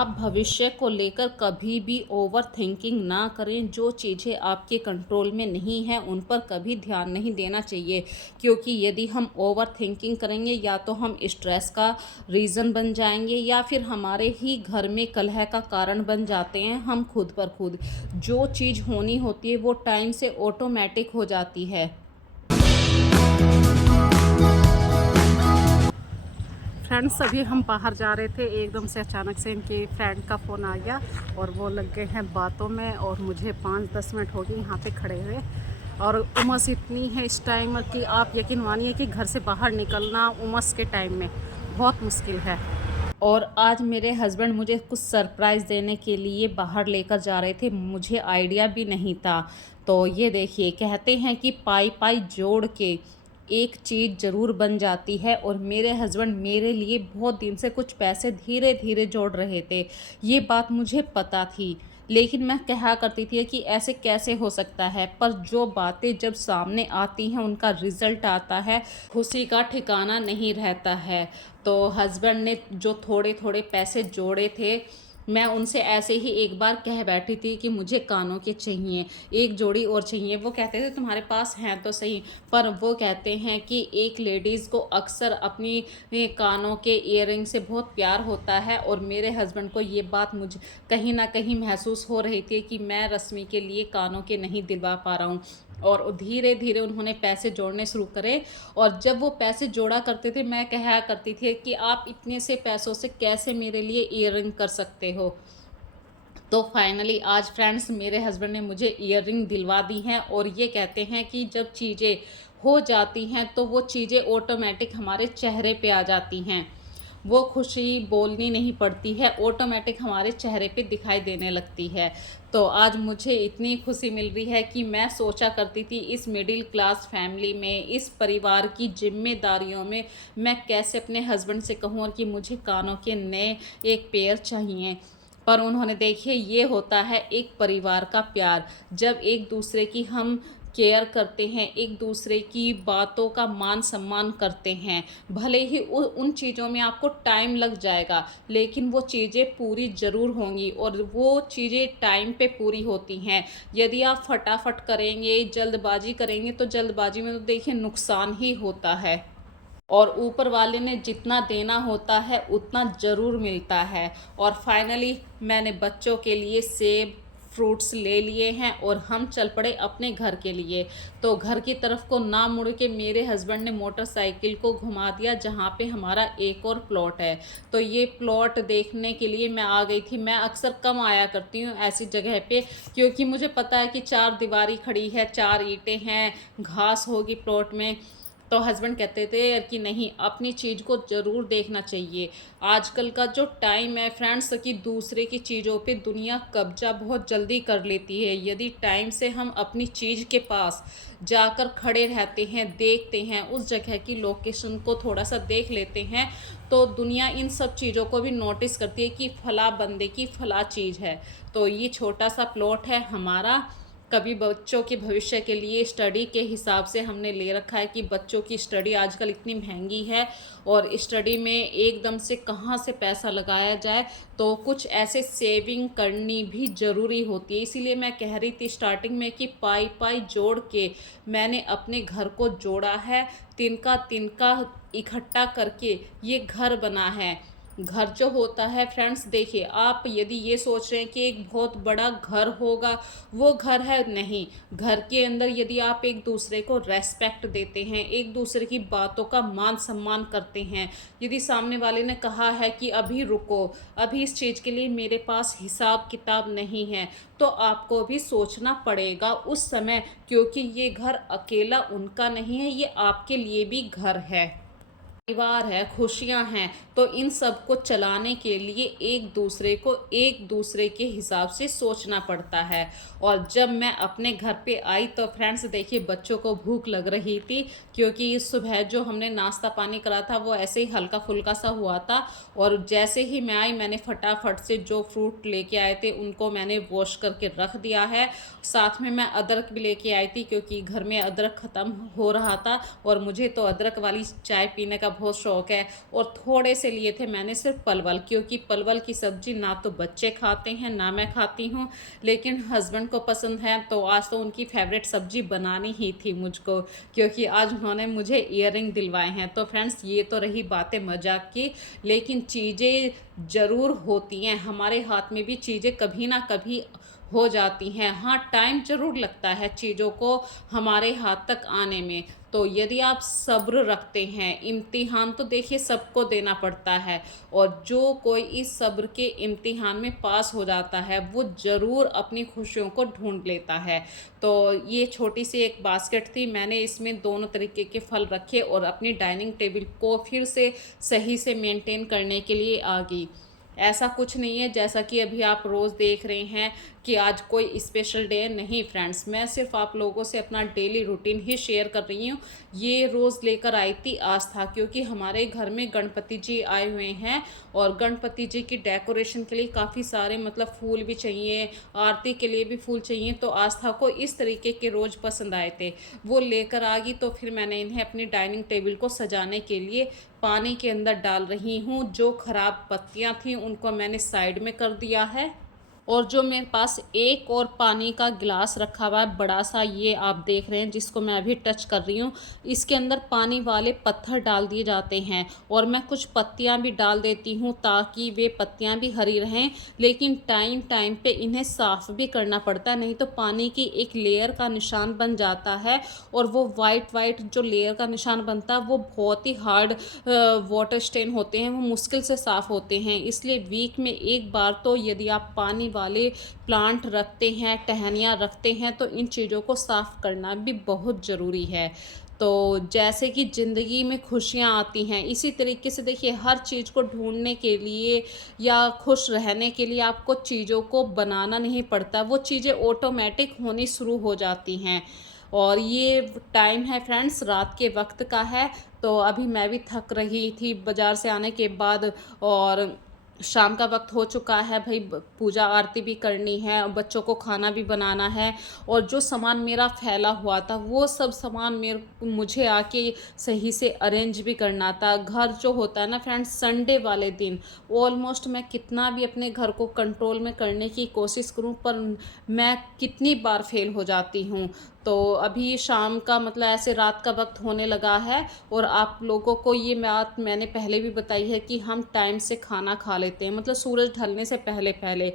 आप भविष्य को लेकर कभी भी ओवर थिंकिंग ना करें। जो चीज़ें आपके कंट्रोल में नहीं हैं उन पर कभी ध्यान नहीं देना चाहिए, क्योंकि यदि हम ओवर थिंकिंग करेंगे या तो हम स्ट्रेस का रीज़न बन जाएंगे या फिर हमारे ही घर में कलह का कारण बन जाते हैं हम खुद पर खुद। जो चीज़ होनी होती है वो टाइम से ऑटोमेटिक हो जाती है। फ्रेंड्स, अभी हम बाहर जा रहे थे, एकदम से अचानक से इनकी फ्रेंड का फ़ोन आ गया और वो लग गए हैं बातों में। और मुझे 5-10 मिनट हो गए यहाँ पे खड़े हुए और उमस इतनी है इस टाइम कि आप यकीन मानिए कि घर से बाहर निकलना उमस के टाइम में बहुत मुश्किल है। और आज मेरे हस्बैंड मुझे कुछ सरप्राइज़ देने के लिए बाहर लेकर जा रहे थे, मुझे आइडिया भी नहीं था। तो ये देखिए, कहते हैं कि पाई पाई जोड़ के एक चीज़ ज़रूर बन जाती है। और मेरे हस्बैंड मेरे लिए बहुत दिन से कुछ पैसे धीरे धीरे जोड़ रहे थे, ये बात मुझे पता थी। लेकिन मैं कहा करती थी कि ऐसे कैसे हो सकता है, पर जो बातें जब सामने आती हैं उनका रिज़ल्ट आता है, खुशी का ठिकाना नहीं रहता है। तो हस्बैंड ने जो थोड़े थोड़े पैसे जोड़े थे, मैं उनसे ऐसे ही एक बार कह बैठी थी कि मुझे कानों के चाहिए, एक जोड़ी और चाहिए। वो कहते थे तुम्हारे पास हैं तो सही, पर वो कहते हैं कि एक लेडीज़ को अक्सर अपनी कानों के ईयरिंग से बहुत प्यार होता है। और मेरे हस्बैंड को ये बात मुझे कहीं ना कहीं महसूस हो रही थी कि मैं रश्मि के लिए कानों के नहीं दिलवा पा रहा हूँ। और धीरे धीरे उन्होंने पैसे जोड़ने शुरू करे। और जब वो पैसे जोड़ा करते थे, मैं कहा करती थी कि आप इतने से पैसों से कैसे मेरे लिए ईयरिंग कर सकते हो। तो फाइनली आज फ्रेंड्स मेरे हस्बैंड ने मुझे ईयरिंग दिलवा दी हैं। और ये कहते हैं कि जब चीज़ें हो जाती हैं तो वो चीज़ें ऑटोमेटिक हमारे चेहरे पे आ जाती हैं। वो खुशी बोलनी नहीं पड़ती है, ऑटोमेटिक हमारे चेहरे पे दिखाई देने लगती है। तो आज मुझे इतनी खुशी मिल रही है कि मैं सोचा करती थी इस मिडिल क्लास फैमिली में, इस परिवार की जिम्मेदारियों में मैं कैसे अपने हस्बैंड से कहूँ और कि मुझे कानों के नए एक पेयर चाहिए। पर उन्होंने, देखिए ये होता है एक परिवार का प्यार, जब एक दूसरे की हम केयर करते हैं, एक दूसरे की बातों का मान सम्मान करते हैं। भले ही उन चीज़ों में आपको टाइम लग जाएगा, लेकिन वो चीज़ें पूरी ज़रूर होंगी और वो चीज़ें टाइम पे पूरी होती हैं। यदि आप फटाफट करेंगे, जल्दबाजी करेंगे, तो जल्दबाजी में तो देखिए नुकसान ही होता है। और ऊपर वाले ने जितना देना होता है उतना ज़रूर मिलता है। और फाइनली मैंने बच्चों के लिए सेब फ्रूट्स ले लिए हैं और हम चल पड़े अपने घर के लिए। तो घर की तरफ को ना मुड़ के मेरे हस्बैंड ने मोटरसाइकिल को घुमा दिया जहाँ पे हमारा एक और प्लॉट है। तो ये प्लॉट देखने के लिए मैं आ गई थी। मैं अक्सर कम आया करती हूँ ऐसी जगह पे, क्योंकि मुझे पता है कि चार दीवारी खड़ी है, चार ईंटें हैं, घास होगी प्लॉट में। तो हस्बैंड कहते थे कि नहीं, अपनी चीज़ को ज़रूर देखना चाहिए। आजकल का जो टाइम है फ्रेंड्स, कि दूसरे की चीज़ों पे दुनिया कब्जा बहुत जल्दी कर लेती है। यदि टाइम से हम अपनी चीज़ के पास जाकर खड़े रहते हैं, देखते हैं, उस जगह की लोकेशन को थोड़ा सा देख लेते हैं, तो दुनिया इन सब चीज़ों को भी नोटिस करती है कि फला बंदे की फला चीज़ है। तो ये छोटा सा प्लॉट है हमारा, कभी बच्चों के भविष्य के लिए स्टडी के हिसाब से हमने ले रखा है कि बच्चों की स्टडी आजकल इतनी महंगी है और स्टडी में एकदम से कहाँ से पैसा लगाया जाए, तो कुछ ऐसे सेविंग करनी भी ज़रूरी होती है। इसीलिए मैं कह रही थी स्टार्टिंग में कि पाई पाई जोड़ के मैंने अपने घर को जोड़ा है, तिनका तिनका इकट्ठा करके ये घर बना है। घर जो होता है फ्रेंड्स, देखिए आप यदि ये सोच रहे हैं कि एक बहुत बड़ा घर होगा, वो घर है नहीं। घर के अंदर यदि आप एक दूसरे को रेस्पेक्ट देते हैं, एक दूसरे की बातों का मान सम्मान करते हैं, यदि सामने वाले ने कहा है कि अभी रुको, अभी इस चीज़ के लिए मेरे पास हिसाब किताब नहीं है, तो आपको भी सोचना पड़ेगा उस समय, क्योंकि ये घर अकेला उनका नहीं है, ये आपके लिए भी घर है, परिवार है, खुशियां हैं। तो इन सब को चलाने के लिए एक दूसरे के हिसाब से सोचना पड़ता है। और जब मैं अपने घर पे आई तो फ्रेंड्स देखिए, बच्चों को भूख लग रही थी, क्योंकि सुबह जो हमने नाश्ता पानी करा था वो ऐसे ही हल्का फुल्का सा हुआ था। और जैसे ही मैं आई, मैंने फटाफट से जो फ्रूट लेके आए थे उनको मैंने वॉश करके रख दिया है। साथ में मैं अदरक भी लेके आई थी, क्योंकि घर में अदरक ख़त्म हो रहा था और मुझे तो अदरक वाली चाय पीने का बहुत शौक़ है। और थोड़े से लिए थे मैंने सिर्फ परवल, क्योंकि परवल की सब्ज़ी ना तो बच्चे खाते हैं ना मैं खाती हूँ, लेकिन हस्बैंड को पसंद है, तो आज तो उनकी फेवरेट सब्ज़ी बनानी ही थी मुझको, क्योंकि आज उन्होंने मुझे ईयरिंग दिलवाए हैं। तो फ्रेंड्स, ये तो रही बातें मजाक की, लेकिन चीज़ें ज़रूर होती हैं, हमारे हाथ में भी चीज़ें कभी ना कभी हो जाती हैं। हाँ, टाइम ज़रूर लगता है चीज़ों को हमारे हाथ तक आने में। तो यदि आप सब्र रखते हैं, इम्तिहान तो देखिए सबको देना पड़ता है, और जो कोई इस सब्र के इम्तिहान में पास हो जाता है वो ज़रूर अपनी खुशियों को ढूंढ लेता है। तो ये छोटी सी एक बास्केट थी, मैंने इसमें दोनों तरीके के फल रखे और अपनी डाइनिंग टेबल को फिर से सही से मेंटेन करने के लिए आ गई। ऐसा कुछ नहीं है जैसा कि अभी आप रोज़ देख रहे हैं कि आज कोई स्पेशल डे नहीं फ्रेंड्स, मैं सिर्फ आप लोगों से अपना डेली रूटीन ही शेयर कर रही हूँ। ये रोज़ लेकर आई थी आस्था, क्योंकि हमारे घर में गणपति जी आए हुए हैं और गणपति जी की डेकोरेशन के लिए काफ़ी सारे मतलब फूल भी चाहिए, आरती के लिए भी फूल चाहिए। तो आस्था को इस तरीके के रोज़ पसंद आए थे, वो लेकर आ गई। तो फिर मैंने इन्हें अपनी डाइनिंग टेबल को सजाने के लिए पानी के अंदर डाल रही हूँ। जो ख़राब पत्तियाँ थीं उनको मैंने साइड में कर दिया है, और जो मेरे पास एक और पानी का गिलास रखा हुआ है बड़ा सा, ये आप देख रहे हैं जिसको मैं अभी टच कर रही हूँ, इसके अंदर पानी वाले पत्थर डाल दिए जाते हैं, और मैं कुछ पत्तियाँ भी डाल देती हूँ ताकि वे पत्तियाँ भी हरी रहें। लेकिन टाइम टाइम पे इन्हें साफ़ भी करना पड़ता है, नहीं तो पानी की एक लेयर का निशान बन जाता है, और वो वाइट जो लेयर का निशान बनता है वो बहुत ही हार्ड वाटर स्टेन होते हैं, वो मुश्किल से साफ़ होते हैं। इसलिए वीक में एक बार तो यदि आप पानी वाले प्लांट रखते हैं, टहनियाँ रखते हैं, तो इन चीज़ों को साफ़ करना भी बहुत ज़रूरी है। तो जैसे कि ज़िंदगी में खुशियाँ आती हैं, इसी तरीके से देखिए हर चीज़ को ढूँढने के लिए या खुश रहने के लिए आपको चीज़ों को बनाना नहीं पड़ता, वो चीज़ें ऑटोमेटिक होनी शुरू हो जाती हैं। और ये टाइम है फ्रेंड्स, रात के वक्त का है। तो अभी मैं भी थक रही थी बाज़ार से आने के बाद, और शाम का वक्त हो चुका है भाई, पूजा आरती भी करनी है और बच्चों को खाना भी बनाना है। और जो सामान मेरा फैला हुआ था वो सब सामान मुझे आके सही से अरेंज भी करना था। घर जो होता है ना फ्रेंड्स, संडे वाले दिन ऑलमोस्ट मैं कितना भी अपने घर को कंट्रोल में करने की कोशिश करूं, पर मैं कितनी बार फेल हो जाती हूं। तो अभी शाम का मतलब ऐसे रात का वक्त होने लगा है, और आप लोगों को ये बात मैंने पहले भी बताई है कि हम टाइम से खाना खा लेते हैं, मतलब सूरज ढलने से पहले पहले।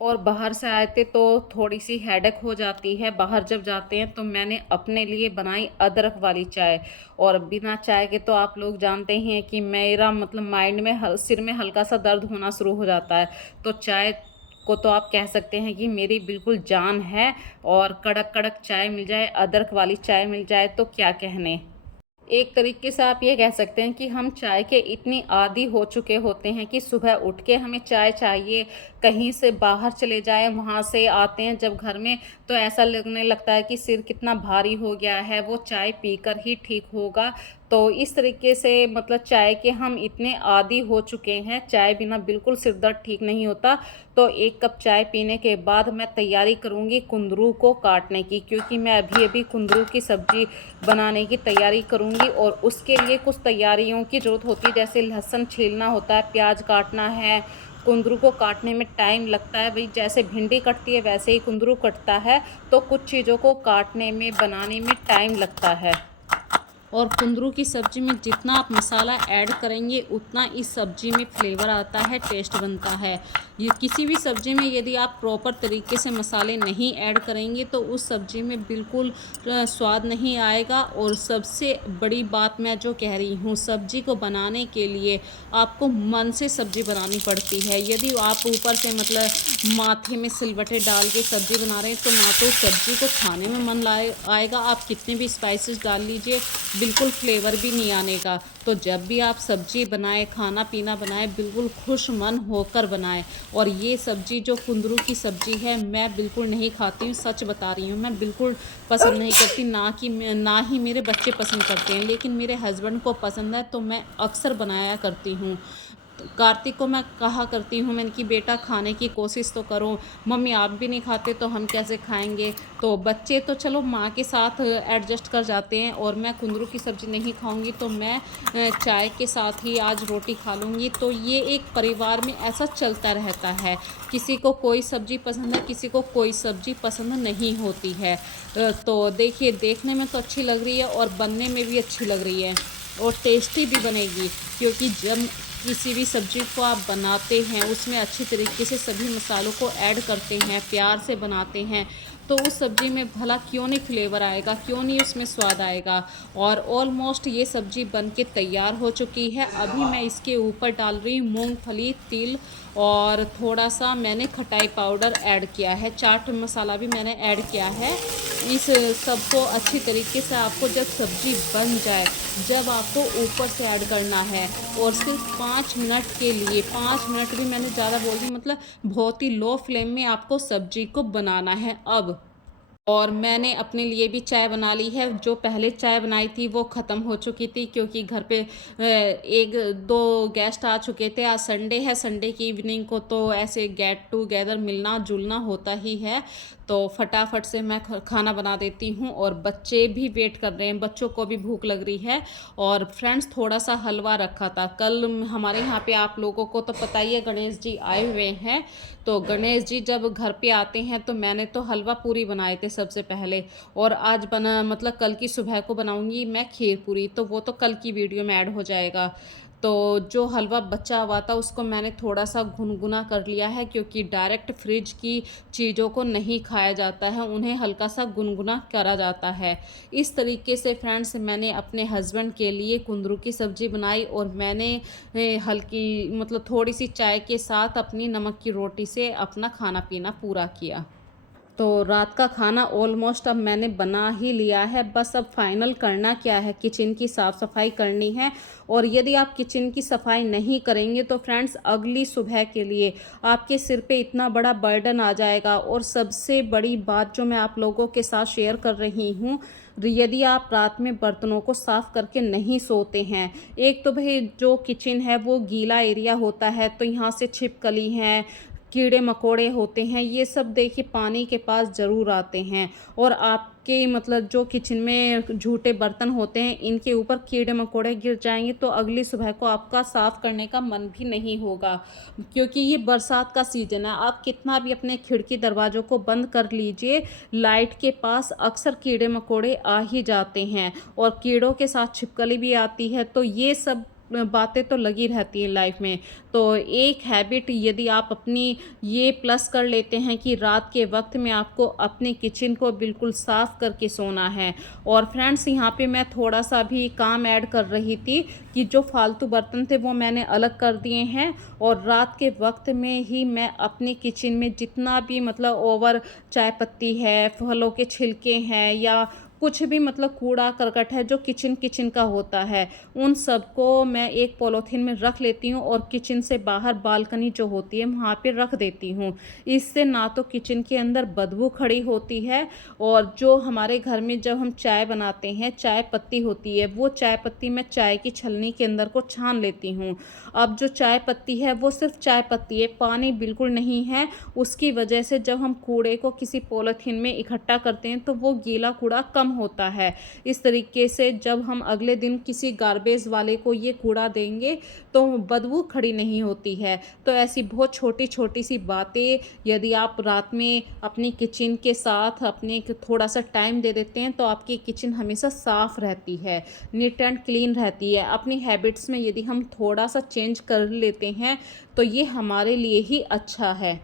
और बाहर से आए थे तो थोड़ी सी हेडेक हो जाती है बाहर जब जाते हैं। तो मैंने अपने लिए बनाई अदरक वाली चाय, और बिना चाय के तो आप लोग जानते ही हैं कि मेरा मतलब माइंड में सिर में हल्का सा दर्द होना शुरू हो जाता है। तो चाय को तो आप कह सकते हैं कि मेरी बिल्कुल जान है, और कड़क कड़क चाय मिल जाए, अदरक वाली चाय मिल जाए तो क्या कहने। एक तरीके से आप ये कह सकते हैं कि हम चाय के इतनी आदी हो चुके होते हैं कि सुबह उठ के हमें चाय चाहिए, कहीं से बाहर चले जाएं, वहाँ से आते हैं जब घर में तो ऐसा लगने लगता है कि सिर कितना भारी हो गया है, वो चाय पीकर ही ठीक होगा। तो इस तरीके से मतलब चाय के हम इतने आदी हो चुके हैं, चाय बिना बिल्कुल सिर दर्द ठीक नहीं होता। तो एक कप चाय पीने के बाद मैं तैयारी करूँगी कुंदरू को काटने की, क्योंकि मैं अभी अभी कुंदरू की सब्ज़ी बनाने की तैयारी करूँगी। और उसके लिए कुछ तैयारियों की ज़रूरत होती है, जैसे लहसुन छीलना होता है, प्याज काटना है। कुंदरू को काटने में टाइम लगता है भाई, जैसे भिंडी कटती है वैसे ही कुंदरू कटता है। तो कुछ चीज़ों को काटने में बनाने में टाइम लगता है। और कुंदरू की सब्ज़ी में जितना आप मसाला ऐड करेंगे उतना इस सब्ज़ी में फ्लेवर आता है, टेस्ट बनता है। ये किसी भी सब्ज़ी में यदि आप प्रॉपर तरीके से मसाले नहीं ऐड करेंगे तो उस सब्ज़ी में बिल्कुल स्वाद नहीं आएगा। और सबसे बड़ी बात मैं जो कह रही हूँ, सब्ज़ी को बनाने के लिए आपको मन से सब्ज़ी बनानी पड़ती है। यदि आप ऊपर से मतलब माथे में सिलवटें डाल के सब्ज़ी बना रहे हैं तो ना तो सब्ज़ी को खाने में मन आएगा, आप कितने भी स्पाइसेस डाल लीजिए बिल्कुल फ्लेवर भी नहीं आने का। तो जब भी आप सब्ज़ी बनाएं, खाना पीना बनाएं, बिल्कुल खुश मन होकर बनाएं। और ये सब्ज़ी जो कुंदरू की सब्ज़ी है मैं बिल्कुल नहीं खाती हूँ, सच बता रही हूँ, मैं बिल्कुल पसंद नहीं करती, ना ही मेरे बच्चे पसंद करते हैं, लेकिन मेरे हस्बैंड को पसंद है तो मैं अक्सर बनाया करती हूँ। कार्तिक को मैं कहा करती हूँ मैंने कि बेटा खाने की कोशिश तो करो, मम्मी आप भी नहीं खाते तो हम कैसे खाएंगे। तो बच्चे तो चलो माँ के साथ एडजस्ट कर जाते हैं, और मैं कुंदरू की सब्ज़ी नहीं खाऊंगी तो मैं चाय के साथ ही आज रोटी खा लूँगी। तो ये एक परिवार में ऐसा चलता रहता है, किसी को कोई सब्ज़ी पसंद है, किसी को कोई सब्ज़ी पसंद नहीं होती है। तो देखिए देखने में तो अच्छी लग रही है और बनने में भी अच्छी लग रही है और टेस्टी भी बनेगी, क्योंकि जब किसी भी सब्ज़ी को आप बनाते हैं उसमें अच्छी तरीके से सभी मसालों को ऐड करते हैं, प्यार से बनाते हैं, तो उस सब्ज़ी में भला क्यों नहीं फ्लेवर आएगा, क्यों नहीं उसमें स्वाद आएगा। और ऑलमोस्ट ये सब्ज़ी बन के तैयार हो चुकी है। अभी मैं इसके ऊपर डाल रही हूँ मूंगफली, तिल और थोड़ा सा मैंने खटाई पाउडर ऐड किया है, चाट मसाला भी मैंने ऐड किया है। इस सबको अच्छी तरीके से आपको जब सब्ज़ी बन जाए, जब आपको ऊपर से ऐड करना है, और सिर्फ 5 मिनट के लिए, 5 मिनट भी मैंने ज़्यादा बोल दी, मतलब बहुत ही लो फ्लेम में आपको सब्ज़ी को बनाना है अब। और मैंने अपने लिए भी चाय बना ली है। जो पहले चाय बनाई थी वो ख़त्म हो चुकी थी, क्योंकि घर पे 1-2 गेस्ट आ चुके थे। आज संडे है, संडे की इवनिंग को तो ऐसे गेट टुगेदर मिलना जुलना होता ही है। तो फटाफट से मैं खाना बना देती हूँ, और बच्चे भी वेट कर रहे हैं, बच्चों को भी भूख लग रही है। और फ्रेंड्स थोड़ा सा हलवा रखा था कल हमारे यहाँ पे, आप लोगों को तो पता ही है गणेश जी आए हुए हैं। तो गणेश जी जब घर पे आते हैं तो मैंने तो हलवा पूरी बनाए थे सबसे पहले, और आज बना मतलब कल की सुबह को बनाऊंगी मैं खीर पूरी, तो वो तो कल की वीडियो में ऐड हो जाएगा। तो जो हलवा बचा हुआ था उसको मैंने थोड़ा सा गुनगुना कर लिया है, क्योंकि डायरेक्ट फ्रिज की चीज़ों को नहीं खाया जाता है, उन्हें हल्का सा गुनगुना करा जाता है। इस तरीके से फ्रेंड्स मैंने अपने हस्बैंड के लिए कुंदरू की सब्ज़ी बनाई, और मैंने हल्की मतलब थोड़ी सी चाय के साथ अपनी नमक की रोटी से अपना खाना पीना पूरा किया। तो रात का खाना ऑलमोस्ट अब मैंने बना ही लिया है, बस अब फाइनल करना क्या है, किचन की साफ़ सफाई करनी है। और यदि आप किचन की सफाई नहीं करेंगे तो फ्रेंड्स अगली सुबह के लिए आपके सिर पे इतना बड़ा बर्डन आ जाएगा। और सबसे बड़ी बात जो मैं आप लोगों के साथ शेयर कर रही हूँ, यदि आप रात में बर्तनों को साफ़ करके नहीं सोते हैं, एक तो भाई जो किचन है वो गीला एरिया होता है, तो यहाँ से छिपकली हैं, कीड़े मकोड़े होते हैं, ये सब देखिए पानी के पास ज़रूर आते हैं, और आपके मतलब जो किचन में झूठे बर्तन होते हैं इनके ऊपर कीड़े मकोड़े गिर जाएंगे, तो अगली सुबह को आपका साफ़ करने का मन भी नहीं होगा। क्योंकि ये बरसात का सीज़न है, आप कितना भी अपने खिड़की दरवाज़ों को बंद कर लीजिए, लाइट के पास अक्सर कीड़े मकोड़े आ ही जाते हैं, और कीड़ों के साथ छिपकली भी आती है। तो ये सब बातें तो लगी रहती हैं लाइफ में। तो एक हैबिट यदि आप अपनी ये प्लस कर लेते हैं कि रात के वक्त में आपको अपने किचन को बिल्कुल साफ़ करके सोना है। और फ्रेंड्स यहाँ पे मैं थोड़ा सा भी काम ऐड कर रही थी कि जो फालतू बर्तन थे वो मैंने अलग कर दिए हैं, और रात के वक्त में ही मैं अपने किचन में जितना भी मतलब ओवर चाय पत्ती है, फलों के छिलके हैं, या कुछ भी मतलब कूड़ा करकट है जो किचन किचन का होता है, उन सबको मैं एक पॉलीथीन में रख लेती हूँ, और किचन से बाहर बालकनी जो होती है वहाँ पे रख देती हूँ। इससे ना तो किचन के अंदर बदबू खड़ी होती है, और जो हमारे घर में जब हम चाय बनाते हैं चाय पत्ती होती है, वो चाय पत्ती मैं चाय की छलनी के अंदर को छान लेती हूँ। अब जो चाय पत्ती है वो सिर्फ चाय पत्ती है, पानी बिल्कुल नहीं है। उसकी वजह से जब हम कूड़े को किसी पॉलीथीन में इकट्ठा करते हैं तो वो गीला कूड़ा कम होता है। इस तरीके से जब हम अगले दिन किसी गार्बेज वाले को ये कूड़ा देंगे तो बदबू खड़ी नहीं होती है। तो ऐसी बहुत छोटी छोटी सी बातें यदि आप रात में अपनी किचन के साथ अपने थोड़ा सा टाइम दे देते हैं तो आपकी किचन हमेशा साफ़ रहती है, नीट एंड क्लीन रहती है। अपनी हैबिट्स में यदि हम थोड़ा सा चेंज कर लेते हैं तो ये हमारे लिए ही अच्छा है।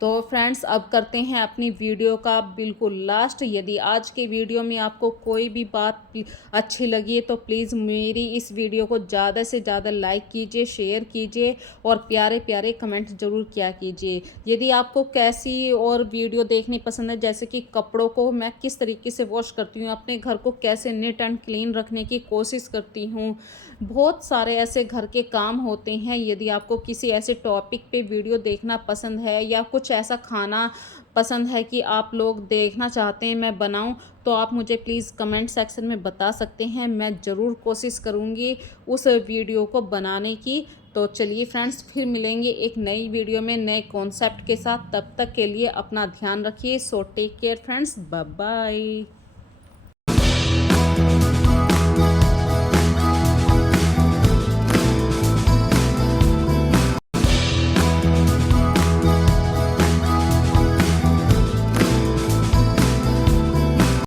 तो फ्रेंड्स अब करते हैं अपनी वीडियो का बिल्कुल लास्ट। यदि आज के वीडियो में आपको कोई भी बात अच्छी लगी है तो प्लीज़ मेरी इस वीडियो को ज़्यादा से ज़्यादा लाइक कीजिए, शेयर कीजिए, और प्यारे प्यारे कमेंट ज़रूर किया कीजिए। यदि आपको कैसी और वीडियो देखनी पसंद है, जैसे कि कपड़ों को मैं किस तरीके से वॉश करती हूँ, अपने घर को कैसे नीट एंड क्लीन रखने की कोशिश करती हूँ, बहुत सारे ऐसे घर के काम होते हैं। यदि आपको किसी ऐसे टॉपिक पे वीडियो देखना पसंद है, या कुछ ऐसा खाना पसंद है कि आप लोग देखना चाहते हैं मैं बनाऊं, तो आप मुझे प्लीज़ कमेंट सेक्शन में बता सकते हैं। मैं ज़रूर कोशिश करूंगी उस वीडियो को बनाने की। तो चलिए फ्रेंड्स, फिर मिलेंगे एक नई वीडियो में नए कॉन्सेप्ट के साथ। तब तक के लिए अपना ध्यान रखिए। So take care friends, bye bye.